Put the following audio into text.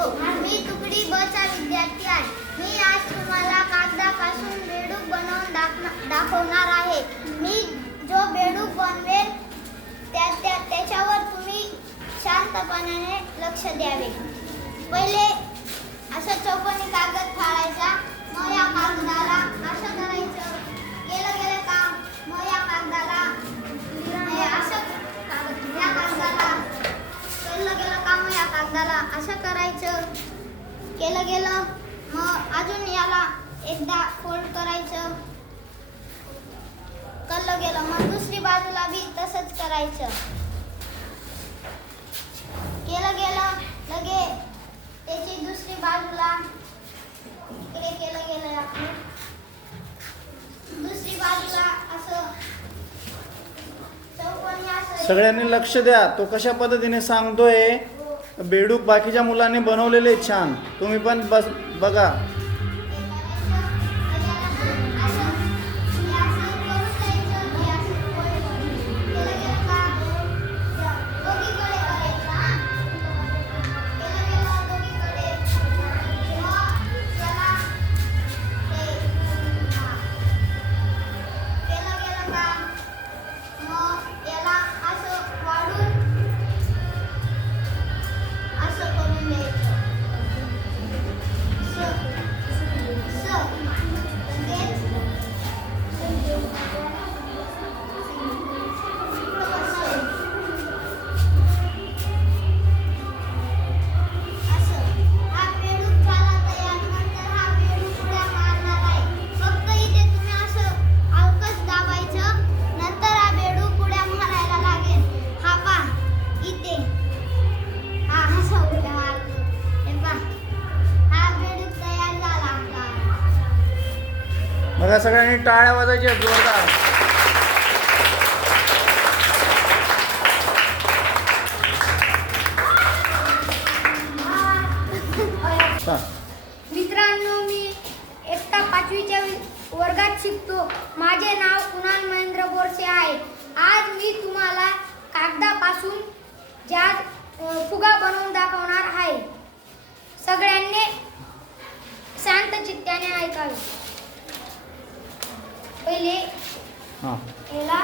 करतो. मी तुकडी ब चा विद्यार्थी आहे. मी आज तुम्हाला कागदापासून बेडूक बनवून दाखवणार आहे. मी जो बेडूक बनवेल त्याच्यावर तुम्ही शांतपणाने लक्ष द्यावे. पहिले असं चौकोनी कागद फाडायचा. मग या कागदाला असं करायचं. केलं गेलं काम. मग या कागदाला असं या कागदाला केलं गेलं काम. या कागदाला असं करायचं. केलं गेलं मग अजून याला एकदा फोल्ड करायचं. केलं गेलं मग दुसरी बाजूला बी तसंच करायचं. केलं गेलं लगे त्याची दुसरी बाजूला इकडे केलं गेलं. दुसरी बाजूला असं चौकोनी असं. सगळ्यांनी लक्ष द्या, तो कशा पद्धतीने सांगतोय. बेडूक बाकीच्या मुलांनी बनवलेले छान, तुम्ही पण बस बघा. बघा, सगळ्यांनी टाळ्या वाजायच्या जोरदार. मित्रांनो, मी इयत्ता 5वीच्या वर्गात शिकतो. माझे नाव कुणाल महेंद्र बोरसे आहे. आज मी तुम्हाला कागदापासून जहाज फुगा बनवून दाखवणार आहे. सगळ्यांनी शांत चित्ताने ऐकावे. पहिले याला